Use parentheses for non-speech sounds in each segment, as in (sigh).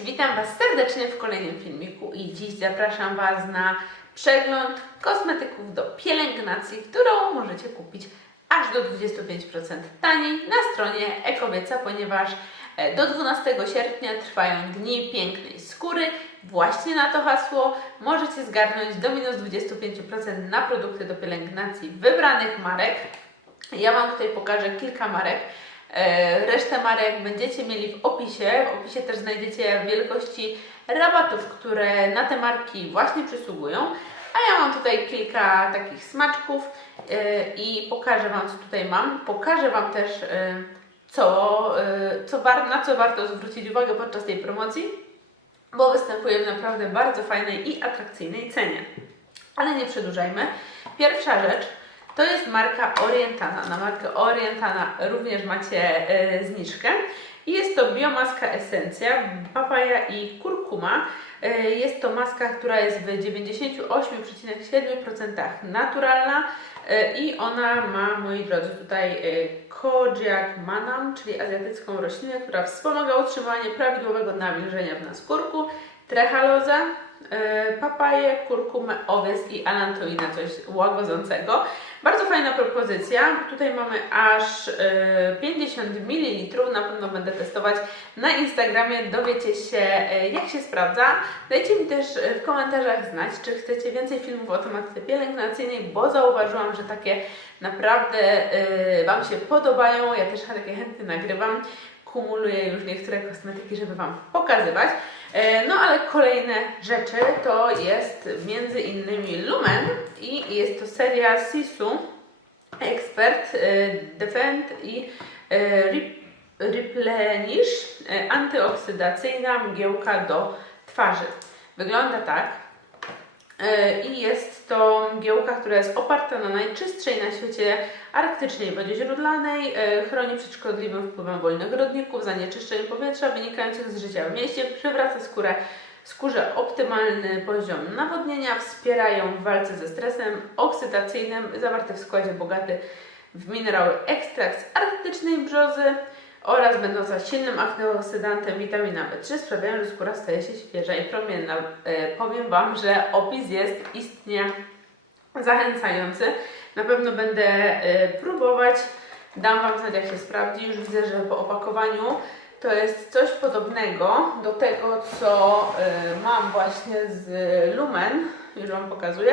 witam Was serdecznie w kolejnym filmiku i dziś zapraszam Was na przegląd kosmetyków do pielęgnacji, którą możecie kupić aż do 25% taniej na stronie Ekowieca, ponieważ e, do 12 sierpnia trwają Dni Pięknej Skóry. Właśnie na to hasło możecie zgarnąć do minus 25% na produkty do pielęgnacji wybranych marek. Ja Wam tutaj pokażę kilka marek. E, Resztę marek będziecie mieli w opisie. W opisie też znajdziecie wielkości rabatów, które na te marki właśnie przysługują. A ja mam tutaj kilka takich smaczków e, i pokażę Wam, co tutaj mam. Pokażę Wam też, e, co, co na co warto zwrócić uwagę podczas tej promocji, bo występuje w naprawdę bardzo fajnej i atrakcyjnej cenie. Ale nie przedłużajmy. Pierwsza rzecz to jest marka Orientana. Na markę Orientana również macie e, zniżkę. I jest to biomaska esencja, papaja i kurkuma. E, jest to maska, która jest w 98,7% naturalna e, i ona ma, moi drodzy, tutaj e, manam, czyli azjatycką roślinę, która wspomaga utrzymanie prawidłowego nawilżenia w naskórku, trehalozę, e, papaję, kurkumę, owiec i alantoinę, coś łagodzącego. Bardzo fajna propozycja. Tutaj mamy aż e, 50 ml. Na pewno będę testować na Instagramie. Dowiecie się, e, jak się sprawdza. Dajcie mi też e, w komentarzach znać, czy chcecie więcej filmów o tematyce pielęgnacyjnej, bo zauważyłam, że takie naprawdę Wam się podobają. Ja też takie chętnie nagrywam. Kumuluję już niektóre kosmetyki, żeby Wam pokazywać. E, No ale kolejne rzeczy to jest między innymi Lumen i jest to seria Sisu Expert e, Defend i e, Rep- Replenish antyoksydacyjna mgiełka do twarzy. Wygląda tak. I jest to mgiełka, która jest oparta na najczystszej na świecie arktycznej wodzie źródlanej, e, chroni przed szkodliwym wpływem wolnych rodników, zanieczyszczeń powietrza wynikających z życia w mieście, przywraca skórę skórze optymalny poziom nawodnienia, wspierają w walce ze stresem oksydacyjnym, zawarty w składzie bogaty w minerały ekstrakt z arktycznej brzozy oraz będąca silnym antyoksydantem witamina B3 sprawiają, że skóra staje się świeża i promienna. E, powiem Wam, że opis jest istnie zachęcający. Na pewno będę e, próbować. Dam Wam znać, jak się sprawdzi. Już widzę, że po opakowaniu to jest coś podobnego do tego, co e, mam właśnie z Lumen. Już Wam pokazuję.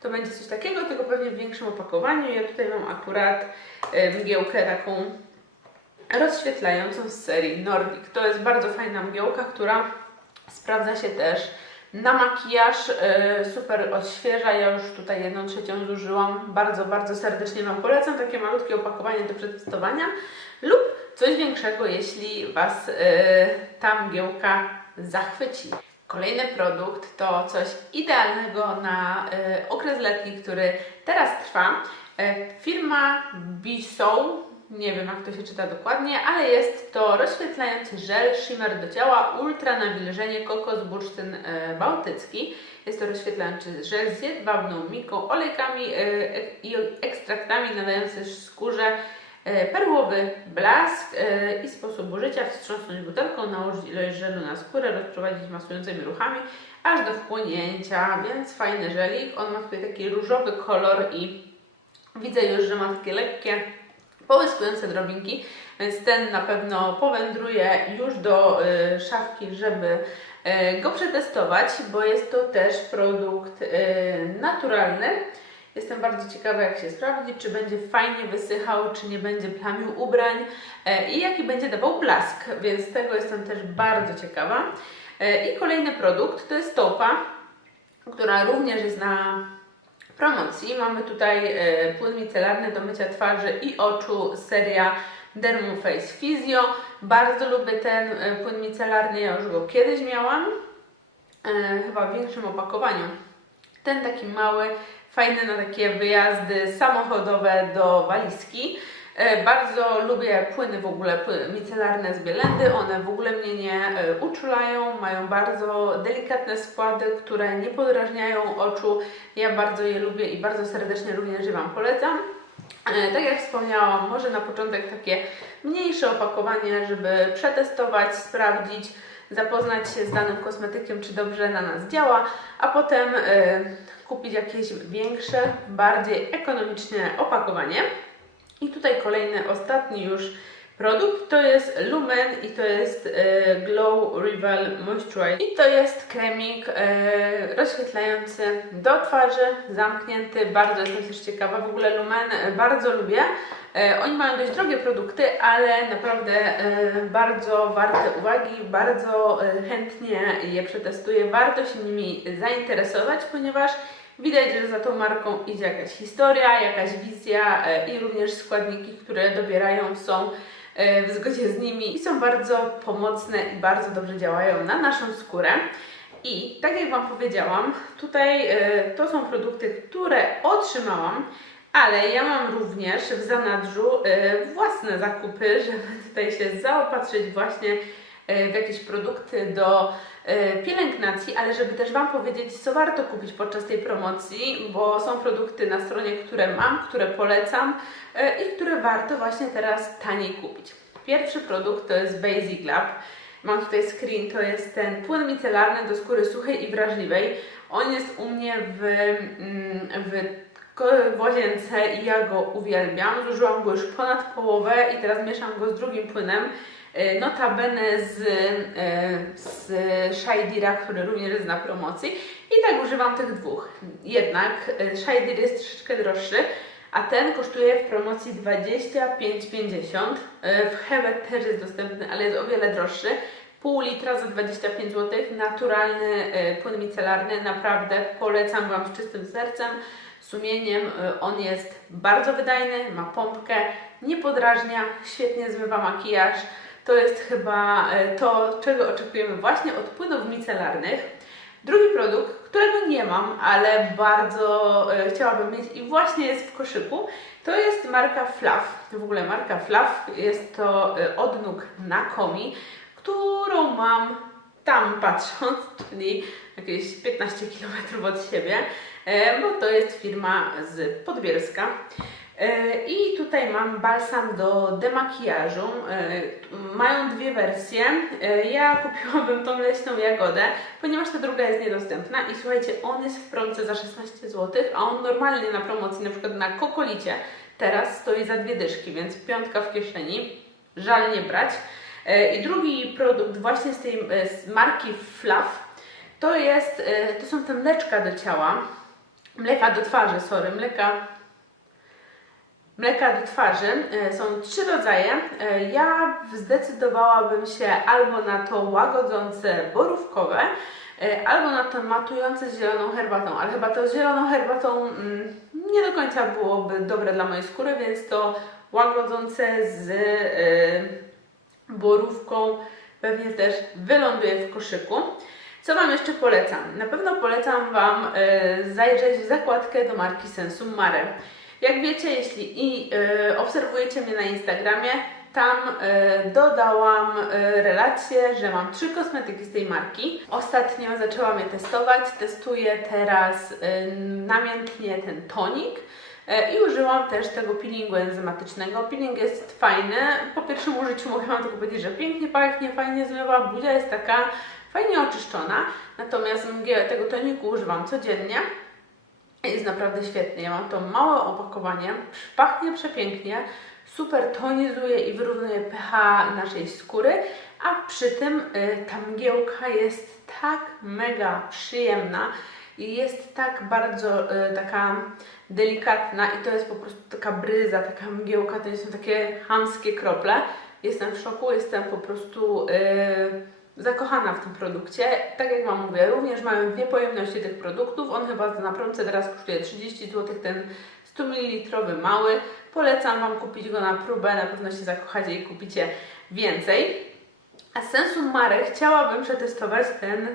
To będzie coś takiego, tylko pewnie w większym opakowaniu. Ja tutaj mam akurat e, mgiełkę taką rozświetlającą z serii Nordic. To jest bardzo fajna mgiełka, która sprawdza się też na makijaż. Yy, super odświeża. Ja już tutaj jedną trzecią zużyłam. Bardzo, bardzo serdecznie Wam polecam takie malutkie opakowanie do przetestowania lub coś większego, jeśli Was yy, ta mgiełka zachwyci. Kolejny produkt to coś idealnego na y, okres letni, który teraz trwa. Firma Bisoul, nie wiem jak to się czyta dokładnie, ale jest to rozświetlający żel shimmer do ciała Ultra Nawilżenie Kokos Bursztyn e, Bałtycki. Jest to rozświetlający żel z jedwabną miką, olejkami e, i ekstraktami nadający skórze e, perłowy blask i sposób użycia. Wstrząsnąć butelką, nałożyć ilość żelu na skórę, rozprowadzić masującymi ruchami aż do wchłonięcia, więc fajny żelik. On ma tutaj taki różowy kolor i widzę już, że ma takie lekkie połyskujące drobinki, więc ten na pewno powędruje już do y, szafki, żeby y, go przetestować, bo jest to też produkt y, naturalny. Jestem bardzo ciekawa, jak się sprawdzi, czy będzie fajnie wysychał, czy nie będzie plamił ubrań e, i jaki będzie dawał blask, więc tego jestem też bardzo ciekawa. E, I kolejny produkt to jest topa, która również jest na promocji. Mamy tutaj e, płyn micelarny do mycia twarzy i oczu, seria Dermoface Physio. Bardzo lubię ten e, płyn micelarny, ja już go kiedyś miałam, e, chyba w większym opakowaniu. Ten taki mały, fajny na takie wyjazdy samochodowe do walizki. E, Bardzo lubię płyny w ogóle micelarne z Bielendy. One w ogóle mnie nie e, uczulają, mają bardzo delikatne składy, które nie podrażniają oczu. Ja bardzo je lubię i bardzo serdecznie również je Wam polecam. E, Tak jak wspomniałam, może na początek takie mniejsze opakowanie, żeby przetestować, sprawdzić, zapoznać się z danym kosmetykiem, czy dobrze na nas działa, a potem e, kupić jakieś większe, bardziej ekonomiczne opakowanie. Tutaj kolejny, ostatni już produkt to jest Lumen i to jest e, Glow Rival Moisturizer. I to jest kremik e, rozświetlający do twarzy, zamknięty. Bardzo jestem też ciekawa. W ogóle Lumen e, bardzo lubię. E, oni mają dość drogie produkty, ale naprawdę e, bardzo warte uwagi. Bardzo e, chętnie je przetestuję. Warto się nimi zainteresować, ponieważ Widać, że za tą marką idzie jakaś historia, jakaś wizja e, i również składniki, które dobierają są e, w zgodzie z nimi i są bardzo pomocne i bardzo dobrze działają na naszą skórę. I tak jak Wam powiedziałam, tutaj e, to są produkty, które otrzymałam, ale ja mam również w zanadrzu własne zakupy, żeby tutaj się zaopatrzyć właśnie w jakieś produkty do e, pielęgnacji, ale żeby też Wam powiedzieć, co warto kupić podczas tej promocji, bo są produkty na stronie, które mam, które polecam e, i które warto właśnie teraz taniej kupić. Pierwszy produkt to jest Basic Lab. Mam tutaj screen, to jest ten płyn micelarny do skóry suchej i wrażliwej. On jest u mnie w, mm, w w łazience i ja go uwielbiam. Zużyłam go już ponad połowę i teraz mieszam go z drugim płynem. E, Notabene z, e, z Shadira, który również jest na promocji. I tak używam tych dwóch. Jednak e, Shadir jest troszeczkę droższy, a ten kosztuje w promocji 25,50. E, W Hebet też jest dostępny, ale jest o wiele droższy. Pół litra za 25 zł. Naturalny płyn micelarny. Naprawdę polecam Wam z czystym sercem, sumieniem. On jest bardzo wydajny, ma pompkę, nie podrażnia, świetnie zmywa makijaż. To jest chyba e, to, czego oczekujemy właśnie od płynów micelarnych. Drugi produkt, którego nie mam, ale bardzo e, chciałabym mieć i właśnie jest w koszyku, to jest marka Fluff. W ogóle marka Fluff jest to e, odnóg na komi, którą mam tam patrząc, (laughs) czyli jakieś 15 km od siebie, bo to jest firma z Podbielska. E, I tutaj mam balsam do demakijażu. E, Mają dwie wersje. E, Ja kupiłabym tą leśną jagodę, ponieważ ta druga jest niedostępna. I słuchajcie, on jest w promce za 16 zł, a on normalnie na promocji, na przykład na Kokolicie, teraz stoi za dwie dyszki, więc piątka w kieszeni. Żal nie brać. I drugi produkt właśnie z tej z marki Fluff to jest, to są te mleczka do ciała, mleka do twarzy, sorry, mleka Mleka do twarzy e, są trzy rodzaje. E, Ja zdecydowałabym się albo na to łagodzące borówkowe, e, albo na to matujące z zieloną herbatą, ale chyba to z zieloną herbatą mm, nie do końca byłoby dobre dla mojej skóry, więc to łagodzące z borówką pewnie też wyląduje w koszyku. Co Wam jeszcze polecam? Na pewno polecam Wam zajrzeć w zakładkę do marki Sensum Mare. Jak wiecie, jeśli i e, obserwujecie mnie na Instagramie, tam e, dodałam e, relację, że mam trzy kosmetyki z tej marki. Ostatnio zaczęłam je testować. Testuję teraz e, namiętnie ten tonik. E, I użyłam też tego peelingu enzymatycznego. Peeling jest fajny. Po pierwszym użyciu mogę Wam tylko powiedzieć, że pięknie pachnie, fajnie zmywa. Buzia jest taka fajnie oczyszczona. Natomiast tego toniku używam codziennie. Jest naprawdę świetny. Ja mam to małe opakowanie, pachnie przepięknie, super tonizuje i wyrównuje pH naszej skóry, a przy tym y, ta mgiełka jest tak mega przyjemna i jest tak bardzo y, taka delikatna i to jest po prostu taka bryza, taka mgiełka, to nie są takie chamskie krople. Jestem w szoku, jestem po prostu y, zakochana w tym produkcie. Tak jak Wam mówię, również mają dwie pojemności tych produktów. On chyba na promce teraz kosztuje 30 zł, ten 100 ml mały. Polecam Wam kupić go na próbę, na pewno się zakochacie i kupicie więcej. A sensu Mare chciałabym przetestować ten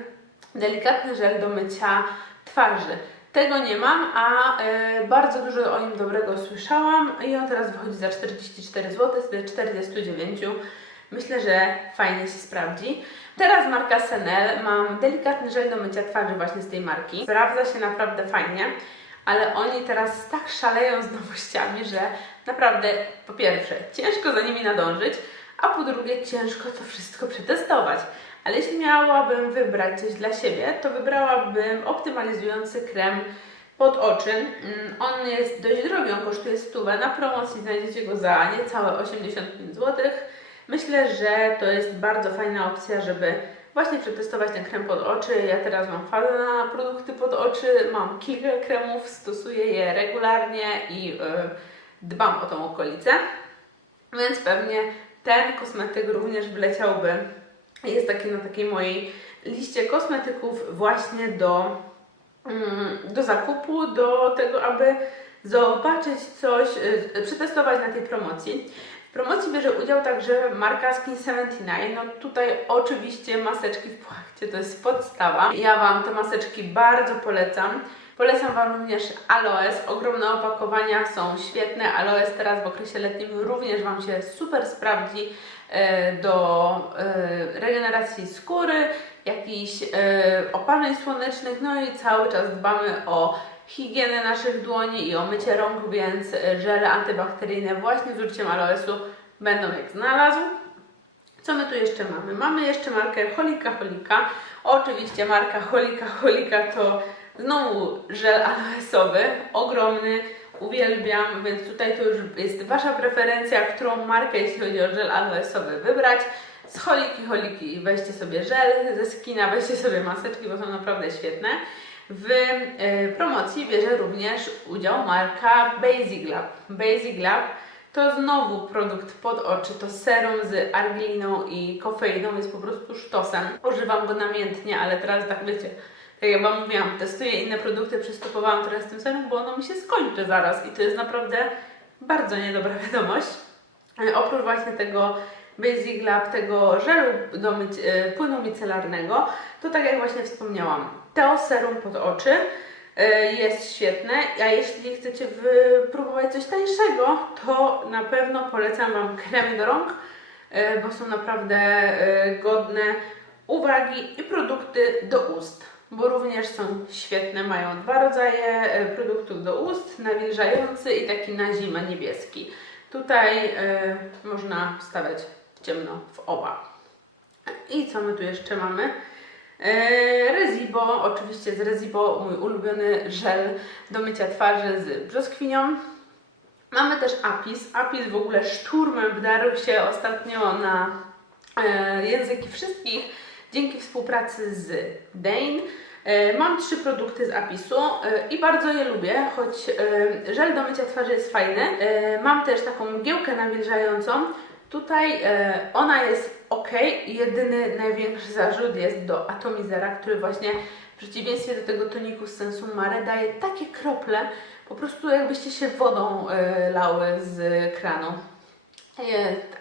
delikatny żel do mycia twarzy. Tego nie mam, a e, bardzo dużo o nim dobrego słyszałam i on teraz wychodzi za 44 zł z 49. Myślę, że fajnie się sprawdzi. Teraz marka Senel. Mam delikatny żel do mycia twarzy właśnie z tej marki. Sprawdza się naprawdę fajnie, ale oni teraz tak szaleją z nowościami, że naprawdę po pierwsze ciężko za nimi nadążyć, a po drugie ciężko to wszystko przetestować. Ale jeśli miałabym wybrać coś dla siebie, to wybrałabym optymalizujący krem pod oczy. Mm, On jest dość drogi, on kosztuje 100. Na promocji znajdziecie go za niecałe 85 zł. Myślę, że to jest bardzo fajna opcja, żeby właśnie przetestować ten krem pod oczy. Ja teraz mam fazę na produkty pod oczy, mam kilka kremów, stosuję je regularnie i e, dbam o tą okolicę. Więc pewnie ten kosmetyk również wleciałby. Jest taki na takiej mojej liście kosmetyków właśnie do, mm, do zakupu, do tego, aby zobaczyć coś, y, przetestować na tej promocji. W promocji bierze udział także marka Skin 79. No tutaj oczywiście maseczki w płachcie to jest podstawa. Ja Wam te maseczki bardzo polecam. Polecam Wam również aloes. Ogromne opakowania są świetne. Aloes teraz w okresie letnim również Wam się super sprawdzi e, do e, regeneracji skóry, jakichś e, oparzeń słonecznych, no i cały czas dbamy o higienę naszych dłoni i o mycie rąk, więc e, żele antybakteryjne właśnie z użyciem aloesu będą jak znalazł. Co my tu jeszcze mamy? Mamy jeszcze markę Holika Holika. Oczywiście marka Holika Holika to znowu żel aloesowy, ogromny, uwielbiam, więc tutaj to już jest Wasza preferencja, którą markę, jeśli chodzi o żel aloesowy, wybrać. Z Holiki Holiki weźcie sobie żel, ze skina weźcie sobie maseczki, bo są naprawdę świetne. W e, promocji bierze również udział marka Basic Lab. Basic Lab to znowu produkt pod oczy, to serum z argiliną i kofeiną jest po prostu sztosem. Używam go namiętnie, ale teraz tak wiecie, tak jak Wam mówiłam, testuję inne produkty, przystopowałam teraz tym serum, bo ono mi się skończy zaraz i to jest naprawdę bardzo niedobra (laughs) wiadomość. Oprócz właśnie tego Basic Lab, tego żelu do myć, e, płynu micelarnego, to tak jak właśnie wspomniałam, to serum pod oczy e, jest świetne, a jeśli chcecie wypróbować coś tańszego, to na pewno polecam Wam kremy do rąk, e, bo są naprawdę e, godne uwagi i produkty do ust, bo również są świetne, mają dwa rodzaje produktów do ust, nawilżający i taki na zimę niebieski. Tutaj można wstawiać ciemno w oba. I co my tu jeszcze mamy? E, Rezibo, oczywiście z Rezibo, mój ulubiony żel do mycia twarzy z brzoskwinią. Mamy też Apis. Apis w ogóle szturmem wdarł się ostatnio na e, języki wszystkich dzięki współpracy z Dane. E, Mam trzy produkty z Apisu i bardzo je lubię, choć żel do mycia twarzy jest fajny. Mam też taką mgiełkę nawilżającą. Tutaj ona jest ok, jedyny największy zarzut jest do atomizera, który właśnie w przeciwieństwie do tego toniku z Sensu Mare daje takie krople, po prostu jakbyście się wodą e, lały z kranu.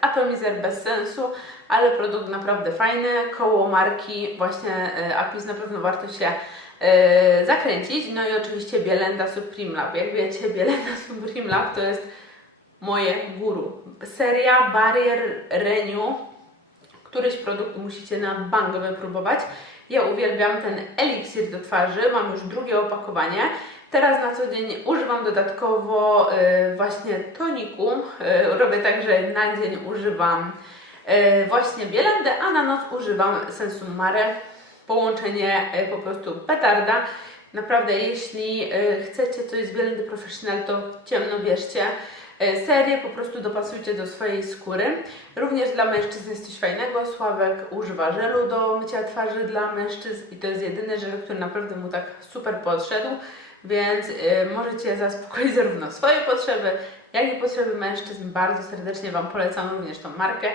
Atomizer bez sensu, ale produkt naprawdę fajny, koło marki właśnie e, Apis na pewno warto się e, zakręcić. No i oczywiście Bielenda Supreme Lab. Jak wiecie, (laughs) Bielenda Supreme Lab to jest moje guru. Seria Barrier Renew. Któryś produkt musicie na bank wypróbować. Ja uwielbiam ten eliksir do twarzy, mam już drugie opakowanie. Teraz na co dzień używam dodatkowo y, właśnie toniku. Y, robię tak, że na dzień używam y, właśnie bielendę, a na noc używam Sensum Mare. Połączenie po prostu petarda. Naprawdę, jeśli chcecie coś z bielendy professional, to ciemno bierzcie. Y, Serię po prostu dopasujcie do swojej skóry. Również dla mężczyzn jest coś fajnego. Sławek używa żelu do mycia twarzy dla mężczyzn i to jest jedyny żel, który naprawdę mu tak super podszedł. Więc y, możecie zaspokoić zarówno swoje potrzeby, jak i potrzeby mężczyzn. Bardzo serdecznie Wam polecam również tą markę.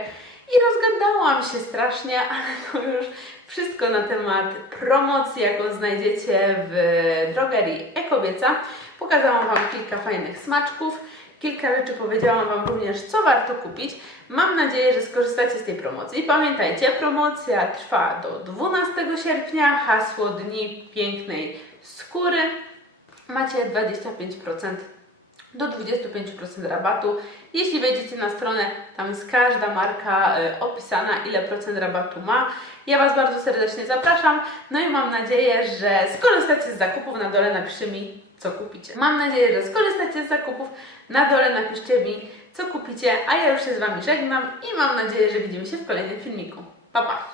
I rozgadałam się strasznie, (laughs) ale to już wszystko na temat promocji, jaką znajdziecie w drogerii Ekobieca. Pokazałam Wam kilka fajnych smaczków. Kilka rzeczy powiedziałam Wam również, co warto kupić. Mam nadzieję, że skorzystacie z tej promocji. Pamiętajcie, promocja trwa do 12 sierpnia. Hasło Dni Pięknej Skóry. Macie 25% do 25% rabatu. Jeśli wejdziecie na stronę, tam jest każda marka y, opisana, ile procent rabatu ma. Ja Was bardzo serdecznie zapraszam. No i mam nadzieję, że skorzystacie z zakupów. Na dole napiszcie mi, co kupicie. Mam nadzieję, że skorzystacie z zakupów. Na dole napiszcie mi, co kupicie, a ja już się z Wami żegnam i mam nadzieję, że widzimy się w kolejnym filmiku. Pa, pa!